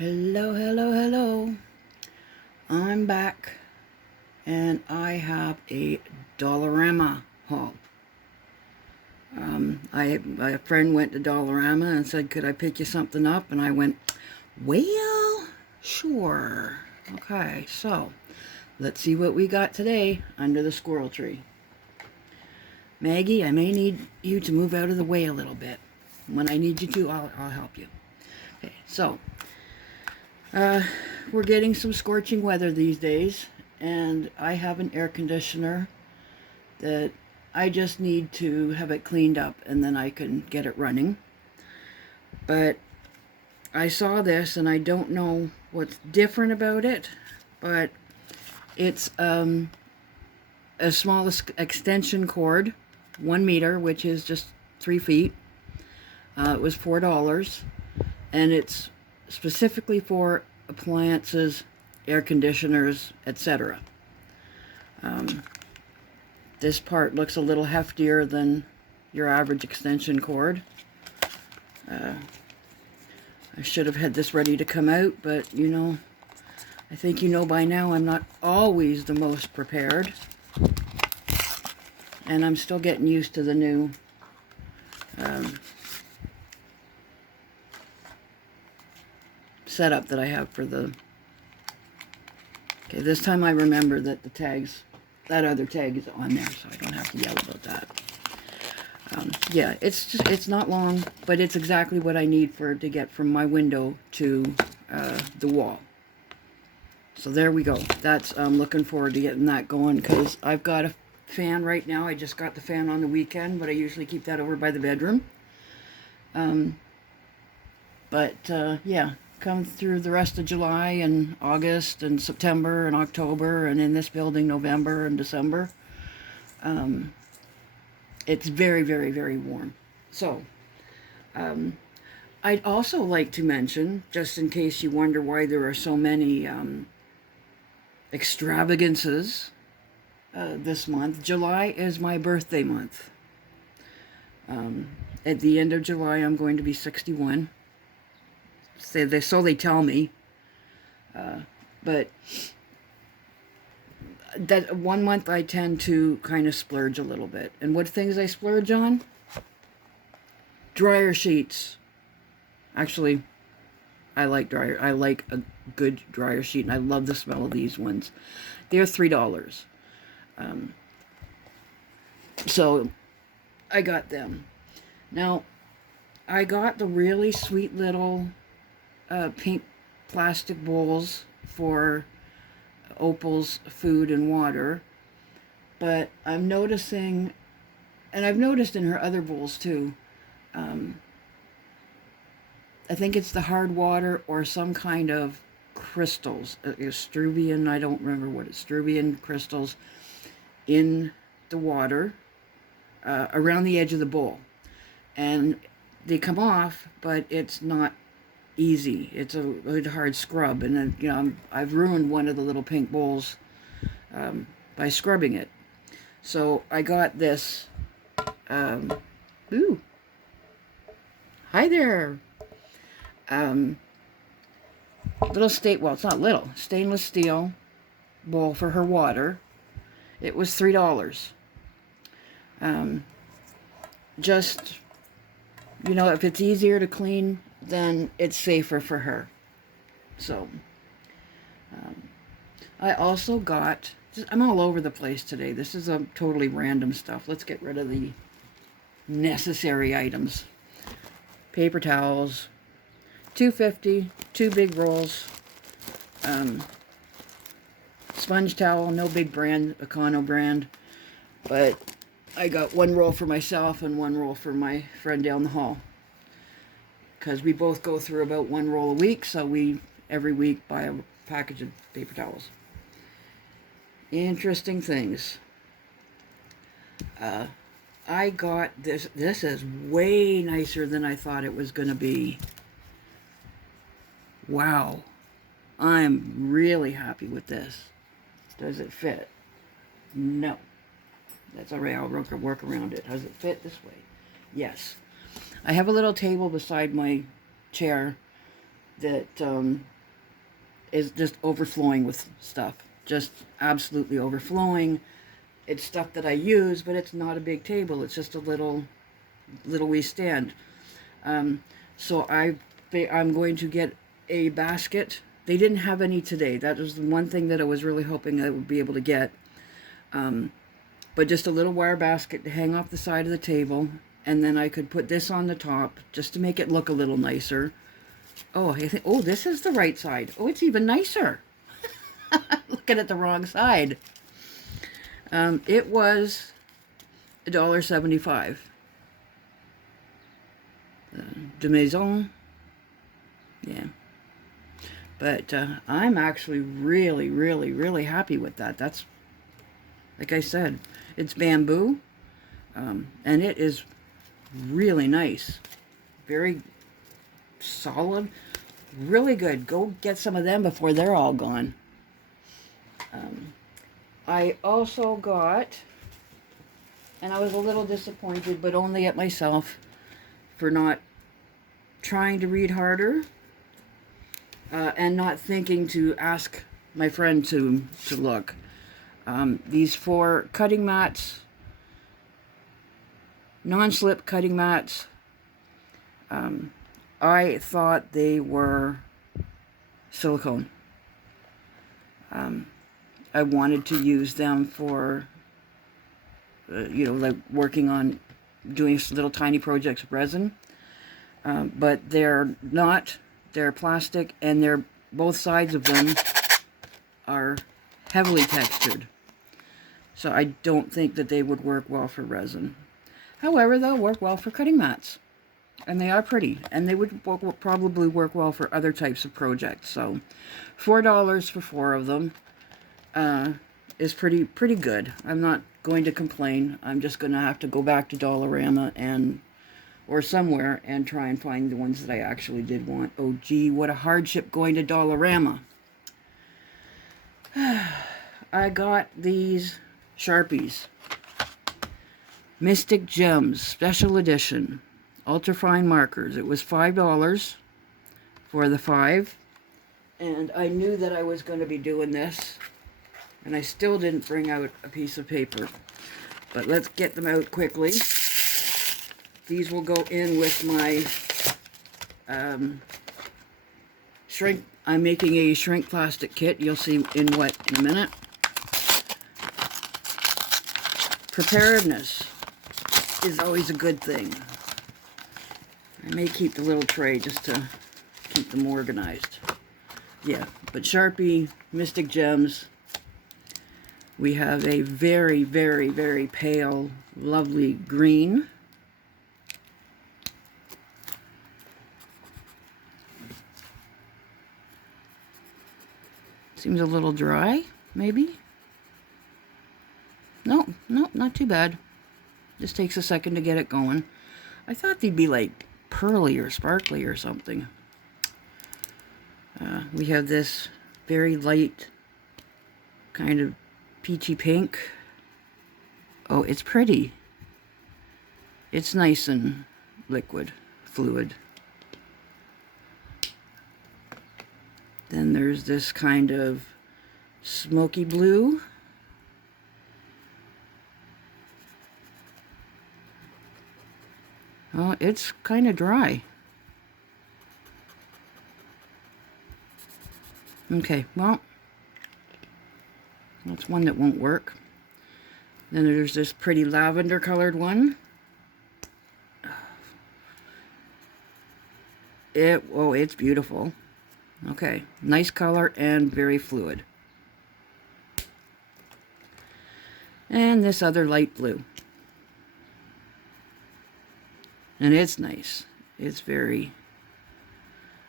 Hello, hello, hello. I'm back and I have a dollarama haul. My friend went to Dollarama and said, could I pick you something up? And I went, well, sure. Okay, so let's see what we got today under the squirrel tree. Maggie, I may need you to move out of the way a little bit. When I need you to, I'll help you. Okay, so we're getting some scorching weather these days, and I have an air conditioner that I just need to have it cleaned up and then I can get it running. But I saw this and I don't know what's different about it, but it's a small extension cord, 1 meter, which is just 3 feet. It was $4, and it's specifically for appliances, air conditioners, etc. This part looks a little heftier than your average extension cord. I should have had this ready to come out, but I think by now I'm not always the most prepared. And I'm still getting used to the new setup that I have for the... Okay, this time I remember that that other tag is on there, so I don't have to yell about that. Yeah, it's not long, but it's exactly what I need to get from my window to the wall. So there we go. I'm looking forward to getting that going, because I've got a fan right now. I just got the fan on the weekend, but I usually keep that over by the bedroom. Yeah, come through the rest of July and August and September and October, and in this building November and December. It's very, very, very warm. So I'd also like to mention, just in case you wonder why there are so many extravagances this month, July is my birthday month. At the end of July, I'm going to be 61. So they tell me. But that 1 month I tend to kind of splurge a little bit. And what things I splurge on? Dryer sheets. Actually, I like a good dryer sheet, and I love the smell of these ones. They're $3. So I got them. Now, I got the really sweet little pink plastic bowls for Opal's food and water, but I'm noticing, and I've noticed in her other bowls too, I think it's the hard water or some kind of crystals, struvian, I don't remember what it's, struvian crystals in the water around the edge of the bowl, and they come off, but it's not easy. It's a really hard scrub, and then I've ruined one of the little pink bowls by scrubbing it. So I got this. Ooh, hi there. Well, it's not little, stainless steel bowl for her water. It was $3. Just if it's easier to clean, then it's safer for her. So I also got, I'm all over the place today. This is a totally random stuff. Let's get rid of the necessary items. Paper towels, $2.50, 2 big rolls. Sponge towel, no big brand, Econo brand, but I got 1 roll for myself and 1 roll for my friend down the hall, because we both go through about 1 roll a week, so we every week buy a package of paper towels. Interesting things. I got this. This is way nicer than I thought it was going to be. Wow. I'm really happy with this. Does it fit? No. That's all right. I'll work around it. Does it fit this way? Yes. I have a little table beside my chair that is just overflowing with stuff. Just absolutely overflowing. It's stuff that I use, but it's not a big table. It's just a little wee stand. So I'm going to get a basket. They didn't have any today. That was the one thing that I was really hoping I would be able to get. But just a little wire basket to hang off the side of the table, and then I could put this on the top just to make it look a little nicer. Oh, oh, this is the right side. Oh, it's even nicer. Looking at the wrong side. It was $1.75. De Maison. Yeah. But I'm actually really, really, really happy with that. That's, like I said, it's bamboo. And it is really nice. Very solid. Really good. Go get some of them before they're all gone. I also got, and I was a little disappointed, but only at myself for not trying to read harder and not thinking to ask my friend to look. These 4 cutting mats, non-slip cutting mats. I thought they were silicone. I wanted to use them for, you know, like working on doing little tiny projects with resin. But they're not. They're plastic, and both sides of them are heavily textured. So I don't think that they would work well for resin. However, they'll work well for cutting mats. And they are pretty. And they would probably work well for other types of projects. So $4 for 4 of them is pretty good. I'm not going to complain. I'm just going to have to go back to Dollarama or somewhere and try and find the ones that I actually did want. Oh, gee, what a hardship going to Dollarama. I got these Sharpies. Mystic Gems Special Edition. Ultrafine markers. It was $5 for the 5. And I knew that I was going to be doing this. And I still didn't bring out a piece of paper. But let's get them out quickly. These will go in with my shrink. I'm making a shrink plastic kit. You'll see in a minute. Preparedness is always a good thing. I may keep the little tray just to keep them organized. Yeah, but Sharpie, Mystic Gems. We have a very, very, very pale, lovely green. Seems a little dry, maybe? No, not too bad. Just takes a second to get it going. I thought they'd be like pearly or sparkly or something. We have this very light kind of peachy pink. Oh, it's pretty. It's nice and liquid, fluid. Then there's this kind of smoky blue. Oh, it's kind of dry. Okay, well, that's one that won't work. Then there's this pretty lavender colored one. It's beautiful. Okay, nice color and very fluid. And this other light blue. And it's nice. It's very...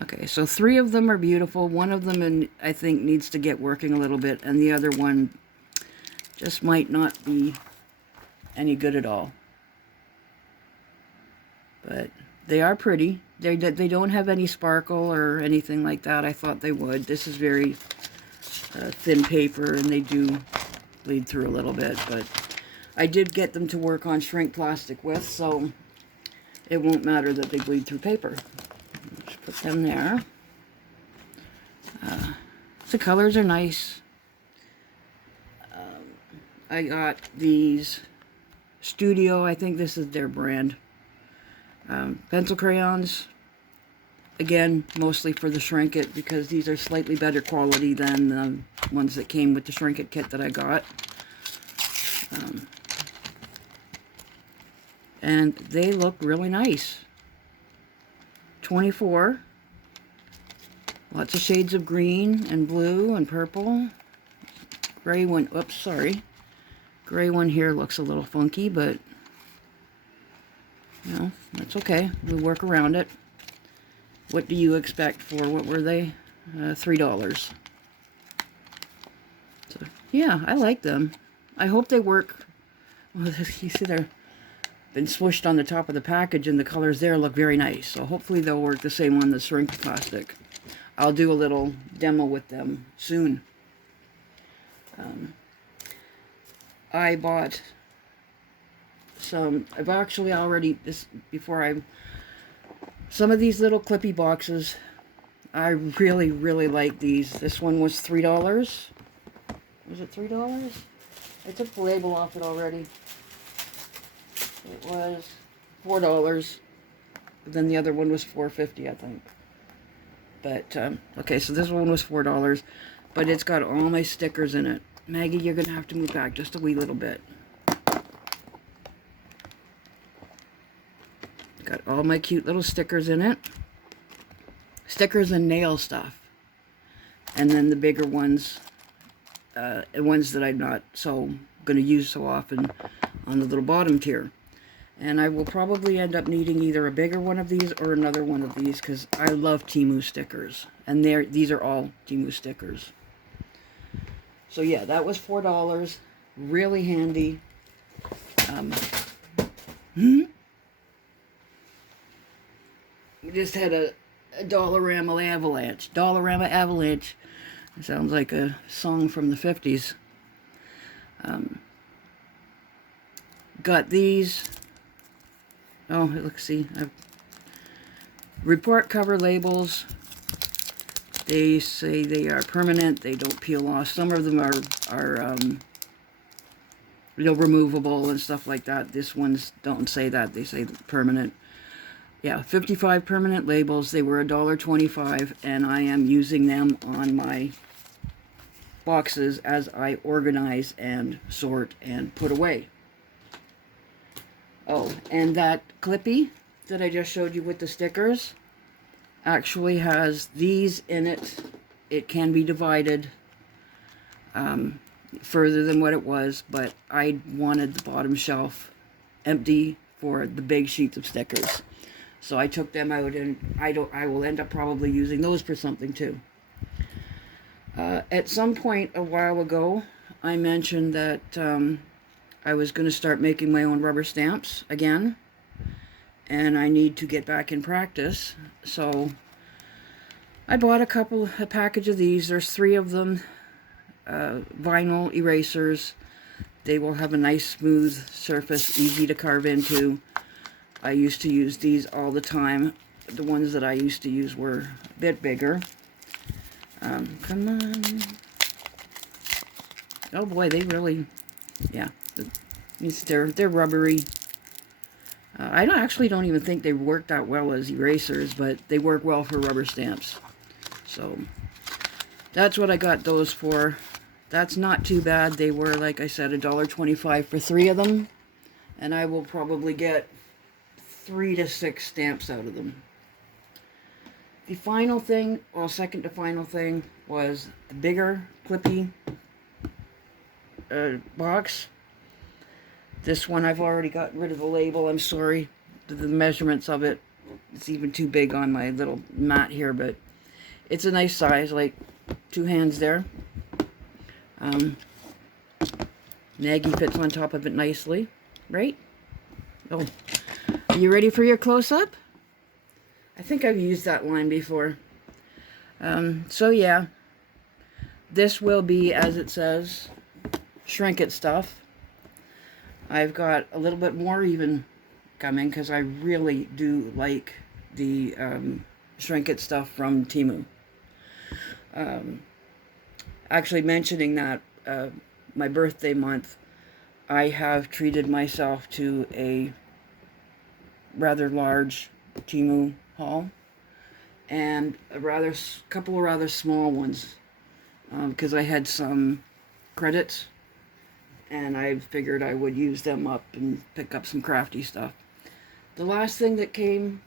Okay, so 3 of them are beautiful. One of them, I think, needs to get working a little bit. And the other one just might not be any good at all. But they are pretty. They don't have any sparkle or anything like that. I thought they would. This is very thin paper, and they do bleed through a little bit. But I did get them to work on shrink plastic with, so it won't matter that they bleed through paper. Just put them there. The colors are nice. I got these Studio, I think this is their brand. Pencil crayons. Again, mostly for the Shrink It, because these are slightly better quality than the ones that came with the Shrink It kit that I got. And they look really nice. 24. Lots of shades of green and blue and purple. Gray one, oops, sorry. Gray one here looks a little funky, but you know, that's okay. We'll work around it. What do you expect for, what were they? $3. So, yeah, I like them. I hope they work. Well, you see they're been swooshed on the top of the package, and the colors there look very nice. So hopefully they'll work the same on the Shrink plastic. I'll do a little demo with them soon. I bought some, I've actually already, some of these little clippy boxes, I really, really like these. This one was $3. Was it $3? I took the label off it already. It was $4. But then the other one was $4.50, I think. But, okay, so this one was $4. But it's got all my stickers in it. Maggie, you're going to have to move back just a wee little bit. Got all my cute little stickers in it. Stickers and nail stuff. And then the bigger ones, ones that I'm not going to use so often on the little bottom tier. And I will probably end up needing either a bigger one of these or another one of these, because I love Temu stickers. And these are all Temu stickers. So yeah, that was $4. Really handy. We just had a dollarama avalanche. Dollarama avalanche. It sounds like a song from the 50s. Got these. Oh, let's see. Report cover labels. They say they are permanent. They don't peel off. Some of them are you know, removable and stuff like that. This ones don't say that. They say permanent. Yeah, 55 permanent labels. They were $1.25, and I am using them on my boxes as I organize and sort and put away. Oh, and that clippy that I just showed you with the stickers actually has these in it. It can be divided further than what it was, but I wanted the bottom shelf empty for the big sheets of stickers. So I took them out, and I will end up probably using those for something too. At some point a while ago, I mentioned that I was going to start making my own rubber stamps again, and I need to get back in practice. So I bought a package of these. There's 3 of them, vinyl erasers. They will have a nice smooth surface, easy to carve into. I used to use these all the time. The ones that I used to use were a bit bigger. Come on. Oh boy, they really, yeah. They're rubbery. I don't even think they work that well as erasers, but they work well for rubber stamps. So that's what I got those for. That's not too bad. They were, like I said, $1.25 for 3 of them, and I will probably get 3 to 6 stamps out of them. The final thing, well, second to final thing, was the bigger clippy box. This one I've already gotten rid of the label. I'm sorry. The measurements of it, it's even too big on my little mat here, but it's a nice size, like 2 hands there. Maggie fits on top of it nicely, right? Oh, are you ready for your close-up? I think I've used that line before. So yeah, this will be, as it says, Shrink It stuff. I've got a little bit more even coming, because I really do like the Shrink It stuff from Temu. actually mentioning that, my birthday month, I have treated myself to a rather large Temu haul and a couple of rather small ones, because I had some credits and I figured I would use them up and pick up some crafty stuff. The last thing that came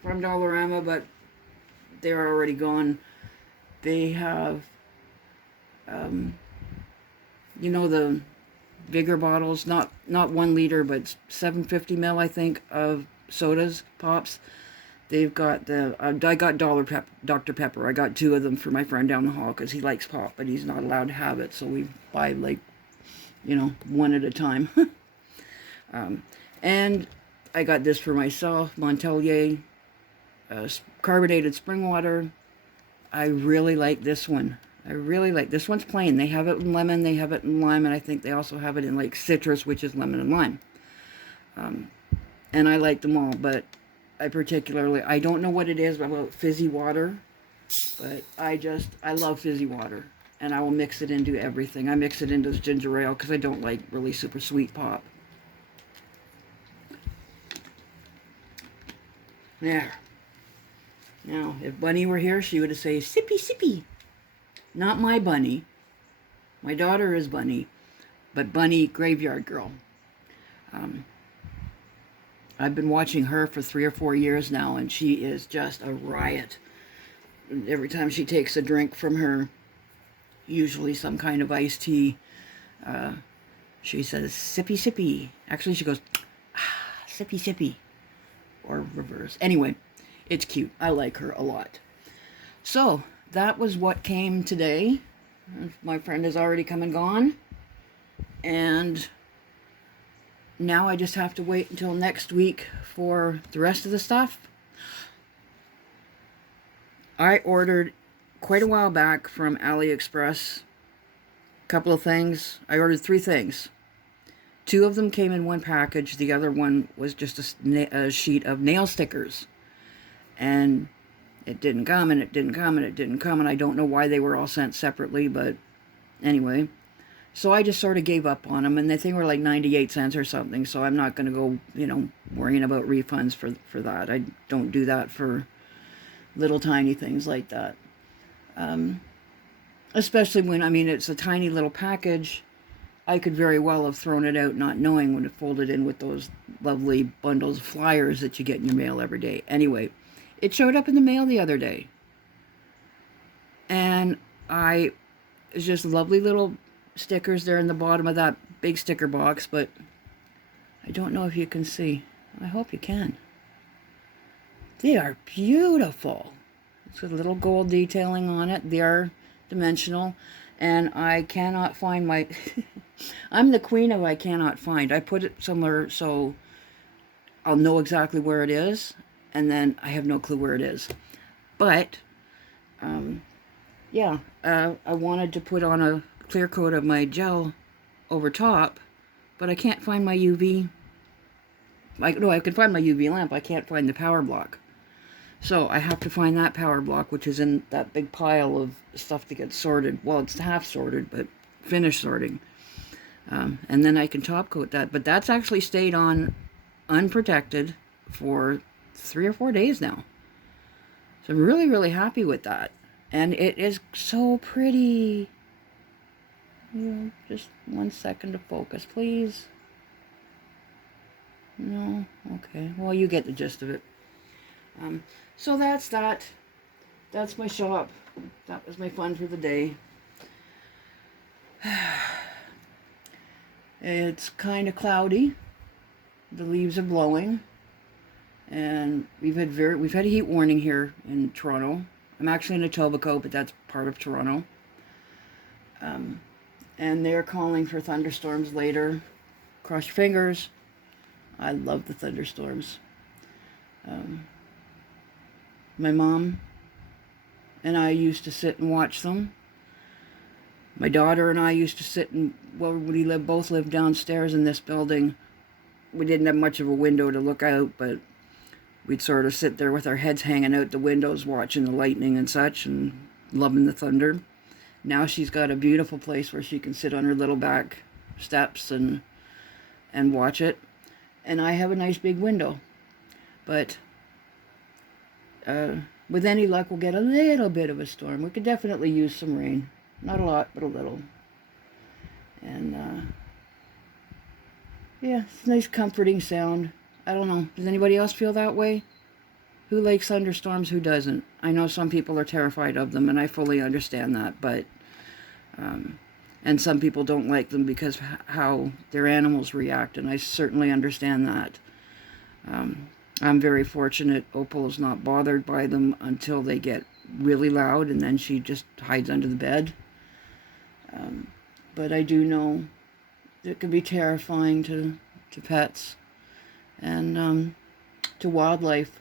from Dollarama, but they're already gone, they have, you know, the bigger bottles, not 1 liter, but 750 ml, I think, of sodas, pops. They've got the, I got Dr. Pepper. I got 2 of them for my friend down the hall because he likes pop, but he's not allowed to have it. So we buy, like, you know, 1 at a time. And I got this for myself, Montelier carbonated spring water. I really like this one. I really like this one's plain. They have it in lemon, they have it in lime, and I think they also have it in like citrus, which is lemon and lime. And I like them all, but I don't know what it is about fizzy water, but I love fizzy water, and I will mix it into everything. I mix it into ginger ale because I don't like really super sweet pop. There. Now, if Bunny were here, she would have said, sippy, sippy. Not my Bunny. My daughter is Bunny, but Bunny, Graveyard Girl. I've been watching her for 3 or 4 years now, and she is just a riot. Every time she takes a drink from her, usually some kind of iced tea, she says, sippy, sippy. Actually, she goes, sippy, sippy. Or reverse. Anyway, it's cute. I like her a lot. So, that was what came today. My friend has already come and gone. And now I just have to wait until next week for the rest of the stuff. I ordered quite a while back from AliExpress a couple of things. I ordered 3 things. 2 of them came in one package. The other one was just a sheet of nail stickers. And it didn't come, and it didn't come, and it didn't come, and I don't know why they were all sent separately, but anyway. So I just sort of gave up on them, and they were like 98 cents or something, so I'm not going to go, you know, worrying about refunds for that. I don't do that for little tiny things like that. Especially when, I mean, it's a tiny little package. I could very well have thrown it out not knowing when it folded in with those lovely bundles of flyers that you get in your mail every day. Anyway, it showed up in the mail the other day. And it's just lovely little stickers there in the bottom of that big sticker box, but I don't know if you can see. I hope you can. They are beautiful. It's got a little gold detailing on it. They are dimensional. And I cannot find my... I'm the queen of I cannot find. I put it somewhere so I'll know exactly where it is, and then I have no clue where it is. But, yeah, I wanted to put on a clear coat of my gel over top, but I can't find my UV. I can find my UV lamp. I can't find the power block. So I have to find that power block, which is in that big pile of stuff that gets sorted. Well, it's half sorted, but finished sorting. And then I can top coat that. But that's actually stayed on unprotected for 3 or 4 days now. So I'm really, really happy with that. And it is so pretty. Just 1 second to focus, please. No? Okay. Well, you get the gist of it. So that's that. That's my shop. That was my fun for the day. It's kind of cloudy. The leaves are blowing. And we've had a heat warning here in Toronto. I'm actually in Etobicoke, but that's part of Toronto. And they're calling for thunderstorms later. Cross your fingers. I love the thunderstorms. My mom and I used to sit and watch them. My daughter and I used to sit and, well, we both lived downstairs in this building. We didn't have much of a window to look out, but we'd sort of sit there with our heads hanging out the windows watching the lightning and such and loving the thunder. Now she's got a beautiful place where she can sit on her little back steps and watch it. And I have a nice big window. But with any luck, we'll get a little bit of a storm. We could definitely use some rain. Not a lot, but a little. And yeah, it's a nice comforting sound. I don't know. Does anybody else feel that way? Who likes thunderstorms? Who doesn't? I know some people are terrified of them, and I fully understand that. But and some people don't like them because how their animals react, and I certainly understand that. I'm very fortunate. Opal is not bothered by them until they get really loud, and then she just hides under the bed. But I do know it can be terrifying to pets and to wildlife.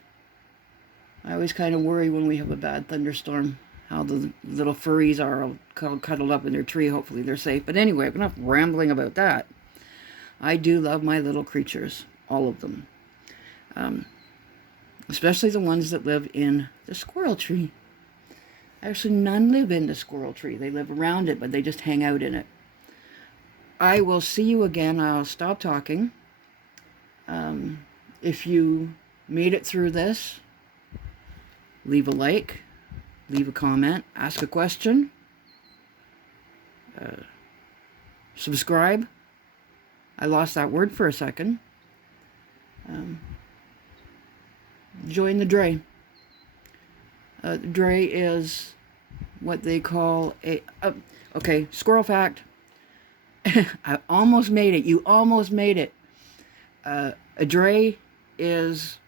I always kind of worry when we have a bad thunderstorm, how the little furries are all cuddled up in their tree. Hopefully they're safe. But anyway, enough rambling about that. I do love my little creatures, all of them. Especially the ones that live in the squirrel tree. Actually, none live in the squirrel tree. They live around it, but they just hang out in it. I will see you again. I'll stop talking. If you made it through this, leave a like, leave a comment, ask a question, subscribe. I lost that word for a second. Join the dray. Dray is what they call a... okay, squirrel fact. I almost made it. You almost made it. A dray is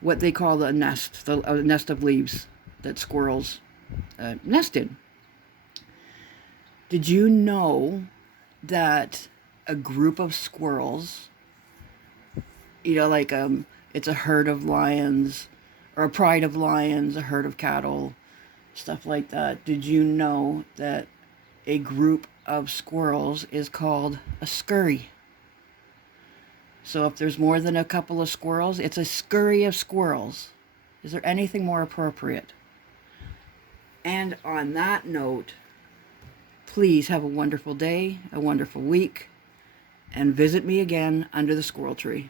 what they call a nest of leaves that squirrels nest in. Did you know that a group of squirrels, like it's a herd of lions or a pride of lions, a herd of cattle, stuff like that. Did you know that a group of squirrels is called a scurry? So if there's more than a couple of squirrels, it's a scurry of squirrels. Is there anything more appropriate? And on that note, please have a wonderful day, a wonderful week, and visit me again under the squirrel tree.